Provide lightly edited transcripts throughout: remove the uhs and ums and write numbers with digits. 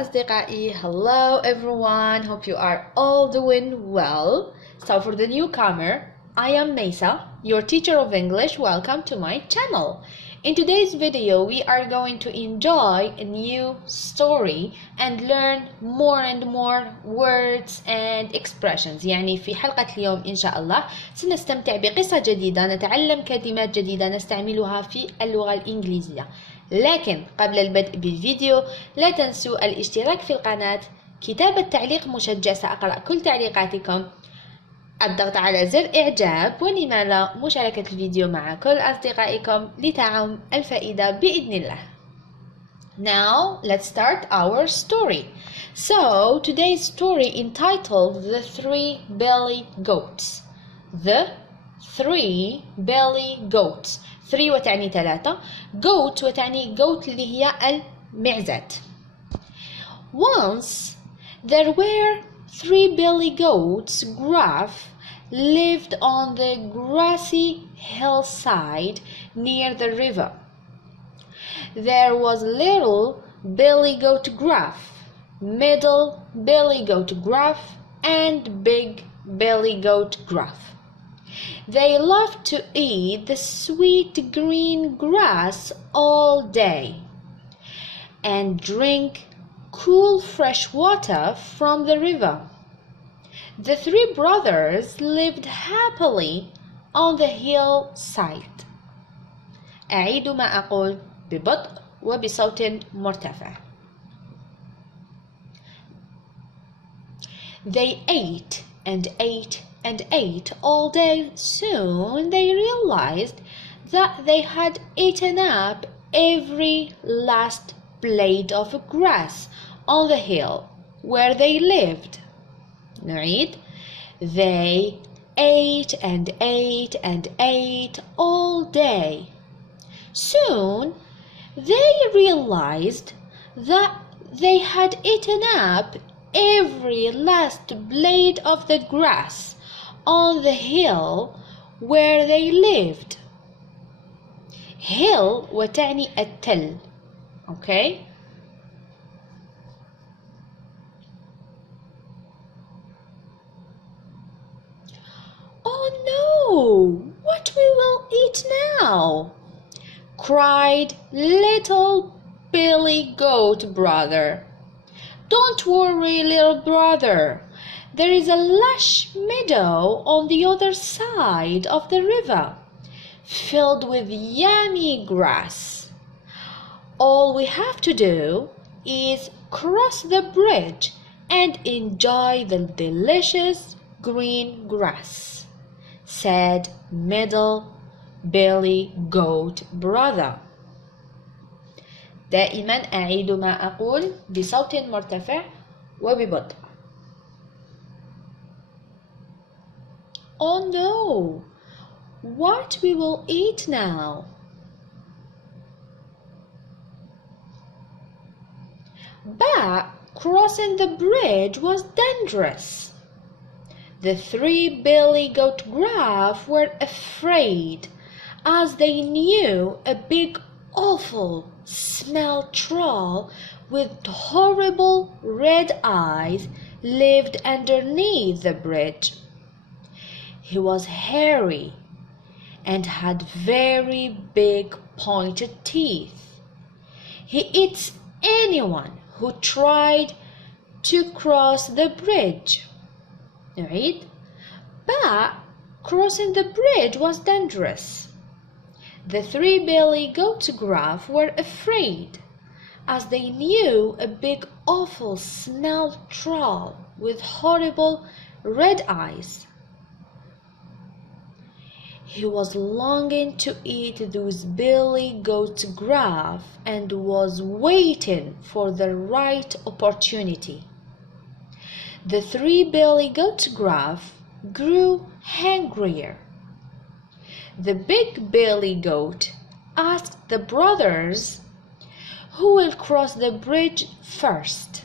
أصدقائي, hello everyone, hope you are all doing well. So for the newcomer, I am Mesa, your teacher of English. Welcome to my channel. In today's video, we are going to enjoy a new story and learn more and more words and expressions. يعني في حلقة اليوم إن شاء الله سنستمتع بقصة جديدة، نتعلم كلمات جديدة نستعملها في اللغة الإنجليزية. لكن قبل البدء بالفيديو لا تنسوا الاشتراك في القناة، كتابة تعليق مشجع، سأقرأ كل تعليقاتكم، الضغط على زر إعجاب، ولما لا مشاركة الفيديو مع كل أصدقائكم لتعم الفائدة بإذن الله. Now let's start our story. So today's story entitled The Three Billy Goats. The Three Billy Goats. Three وتعني ثلاثة، goat وتعني goat اللي هي المعزات. Once there were three billy goats gruff lived on the grassy hillside near the river. There was little Billy Goat Gruff, middle Billy Goat Gruff, and big Billy Goat Gruff. They loved to eat the sweet green grass all day and drink cool fresh water from the river. The three brothers lived happily on the hillside. أعيد ما أقول ببطء وبصوت مرتفع. They ate and ate and ate all day. Soon they realized that they had eaten up every last blade of grass on the hill where they lived. نعيد. They ate and ate and ate all day. Soon they realized that they had eaten up every last blade of the grass on the hill where they lived. Hill وتعني التل. Okay? Oh no! What we will eat now? Cried little Billy Goat Brother. Don't worry, little brother. There is a lush meadow on the other side of the river, filled with yummy grass. All we have to do is cross the bridge and enjoy the delicious green grass, said middle Billy Goat Brother. دائما أعيد ما أقول بصوت مرتفع وببطء. Oh no! What we will eat now? But crossing the bridge was dangerous. The three Billy Goat Gruff were afraid, as they knew a big awful smell troll with horrible red eyes lived underneath the bridge. He was hairy and had very big pointed teeth. He eats anyone who tried to cross the bridge. Right? But crossing the bridge was dangerous. The three Billy Goat Gruff were afraid, as they knew a big awful smell troll with horrible red eyes. He was longing to eat those Billy Goat Gruff and was waiting for the right opportunity. The three Billy Goat Gruff grew hungrier. The big Billy Goat asked the brothers, "Who will cross the bridge first?"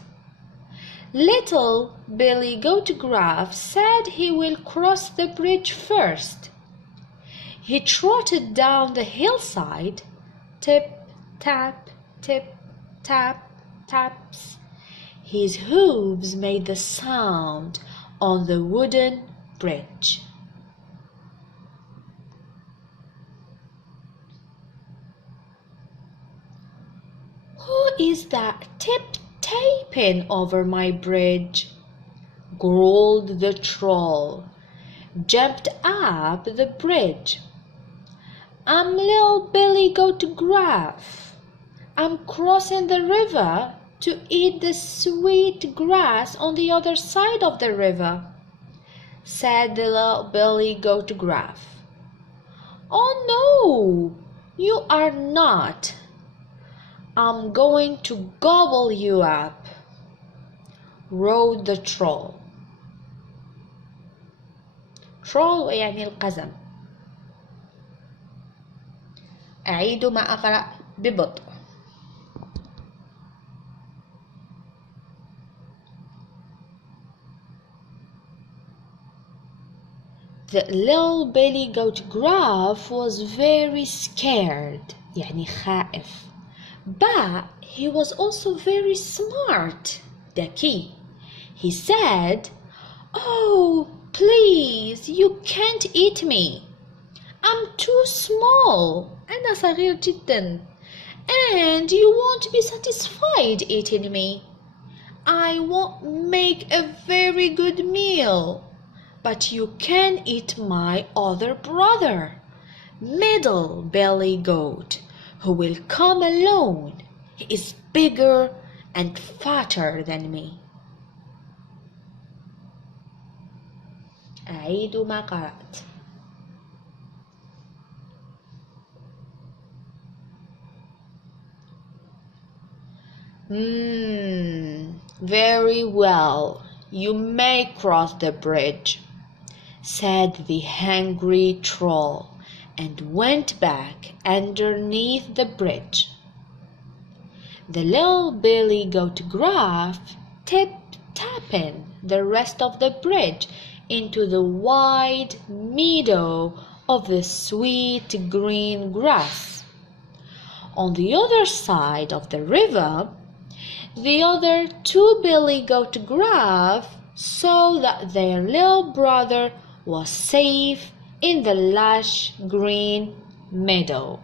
Little Billy Goat Gruff said he will cross the bridge first. He trotted down the hillside, tip, tap, tap, taps. His hooves made the sound on the wooden bridge. Who is that tip-tapping over my bridge? Growled the troll. Jumped up the bridge. I'm little Billy Goat Gruff. I'm crossing the river to eat the sweet grass on the other side of the river, said the little Billy Goat Gruff. Oh no, you are not. I'm going to gobble you up, roared the troll. troll يعني القزم. أعيد ما أقرأ ببطء. The little Billy Goat Gruff was very scared, يعني خائف. But he was also very smart, ذكي. He said, "Oh, please, you can't eat me. I'm too small. أنا صغير جدا. And you won't be satisfied eating me. I won't make a very good meal. But you can eat my other brother, Middle Billy Goat, who will come alone. He is bigger and fatter than me." أعيد ما قرأت. Very well. You may cross the bridge, said the hungry troll, and went back underneath the bridge. The little Billy Goat Gruff tip-tapping the rest of the bridge into the wide meadow of the sweet green grass. On the other side of the river, the other two Billy Goat Gruff saw that their little brother was safe in the lush green meadow.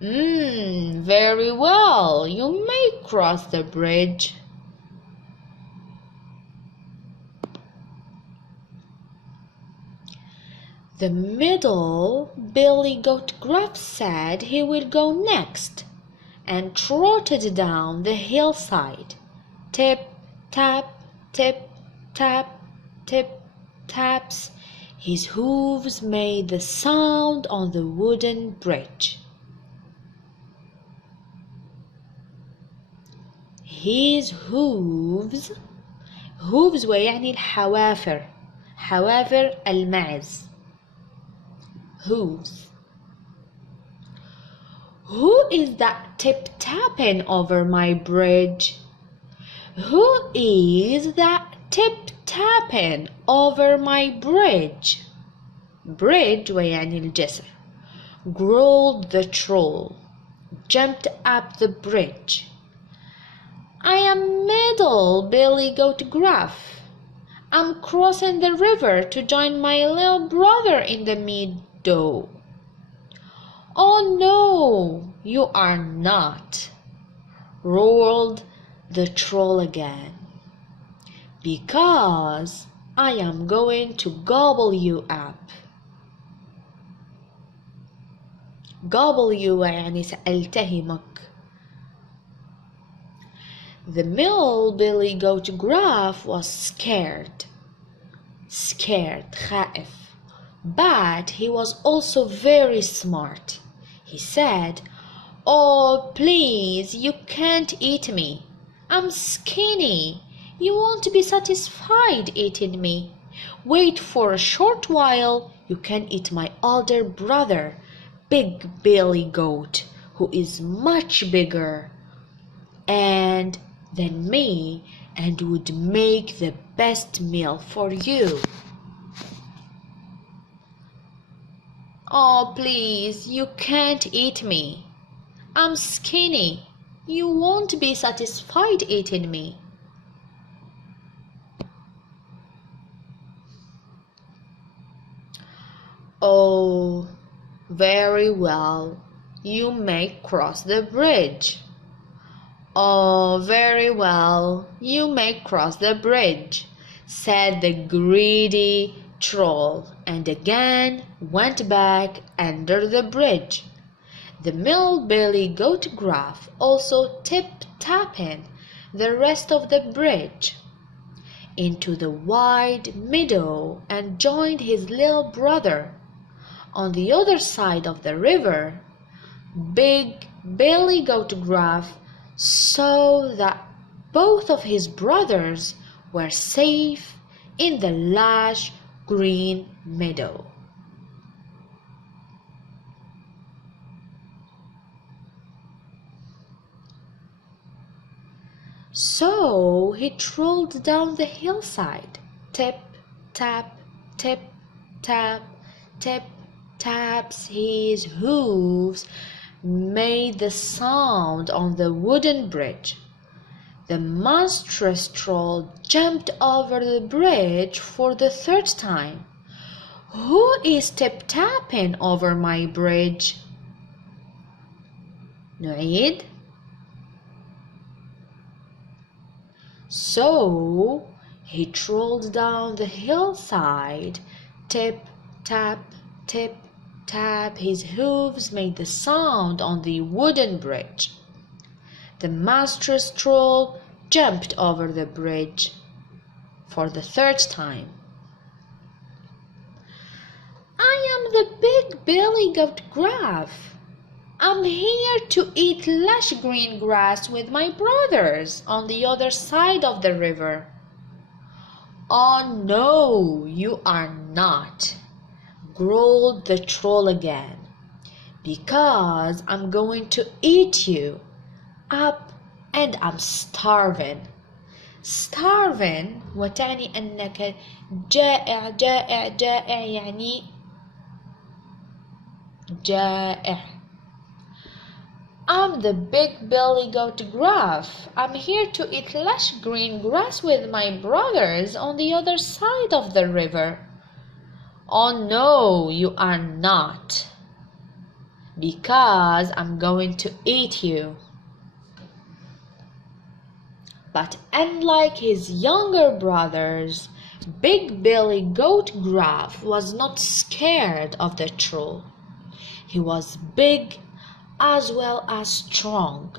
Very well, you may cross the bridge. The middle Billy Goat Gruff said he would go next, and trotted down the hillside. Tip, tap, tip, tap, tip, taps. His hooves made the sound on the wooden bridge. His hooves ويعني الحوافر حوافر المعز hooves. Who is that tip-tapping over my bridge? Who is that tip-tapping over my bridge? Bridge ويعني الجسر. Growled the troll. Jumped up the bridge. I am Middle Billy Goat Gruff. I'm crossing the river to join my little brother in the meadow. Oh no, you are not, roared the troll again, because I am going to gobble you up. Gobble you يعني سألتهمك. The middle Billy Goat Gruff was scared, خائف. But he was also very smart. He said, "Oh, please, you can't eat me. I'm skinny. You won't be satisfied eating me. Wait for a short while. You can eat my older brother, Big Billy Goat, who is much bigger than me and would make the best meal for you." "Oh, please, you can't eat me. I'm skinny. You won't be satisfied eating me. Oh, very well. You may cross the bridge. Oh, very well. You may cross the bridge, said the greedy troll, and again went back under the bridge. The Billy Goat Gruff also tip-tapping the rest of the bridge into the wide meadow and joined his little brother. On the other side of the river, Big Billy Goat Gruff saw that both of his brothers were safe in the lush green meadow. So he trolled down the hillside. Tip, tap, tip, tap, tip, taps his hooves made the sound on the wooden bridge. The monstrous troll jumped over the bridge for the third time. Who is tip-tapping over my bridge? نعيد. So he trolled down the hillside. Tip, tap, tip, tap. His hooves made the sound on the wooden bridge. The monstrous troll jumped over the bridge for the third time. I am the Big Billy Goat Gruff. I'm here to eat lush green grass with my brothers on the other side of the river. Oh no, you are not, growled the troll again, because I'm going to eat you up and I'm starving. Starving وتعني أنك جائع جائع جائع يعني جائع. I'm the Big Billy Goat Gruff. I'm here to eat lush green grass with my brothers on the other side of the river. Oh no, you are not, because I'm going to eat you. But unlike his younger brothers, Big Billy Goat Gruff was not scared of the troll. He was big as well as strong.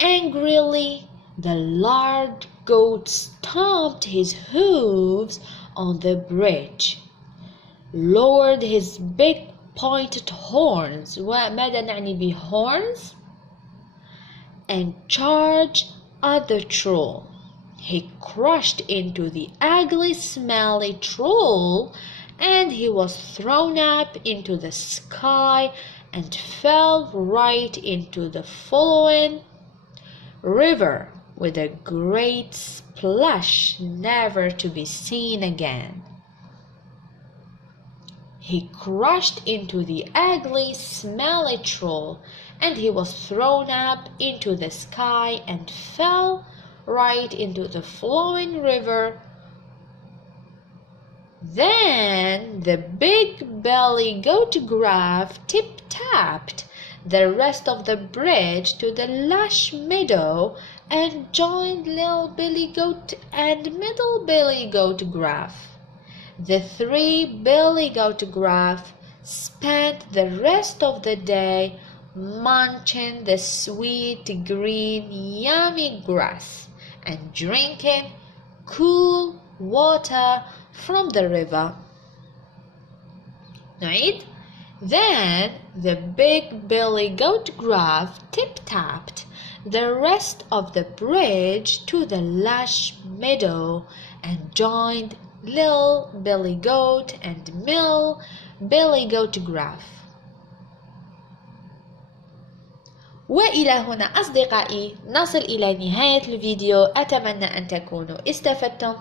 Angrily, the large goat stomped his hooves on the bridge, lowered his big pointed horns, وماذا نعني بhorns, and charged at the troll. He crashed into the ugly, smelly troll, and he was thrown up into the sky and fell right into the flowing river with a great splash, never to be seen again. He crashed into the ugly, smelly troll, and he was thrown up into the sky and fell right into the flowing river. Then the Big Billy Goat Gruff tip-tapped the rest of the bridge to the lush meadow and joined Little Billy Goat and Middle Billy Goat Gruff. The Three Billy Goat Gruff spent the rest of the day munching the sweet, green, yummy grass and drinking cool water from the river. نعيد. Then the Big Billy Goat Gruff tip-tapped the rest of the bridge to the lush meadow and joined Little Billy Goat and Middle Billy Goat Gruff. وإلى هنا أصدقائي نصل إلى نهاية الفيديو. أتمنى أن تكونوا استفدتم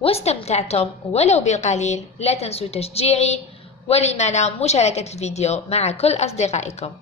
واستمتعتم ولو بالقليل. لا تنسوا تشجيعي ولما لا مشاركة الفيديو مع كل أصدقائكم.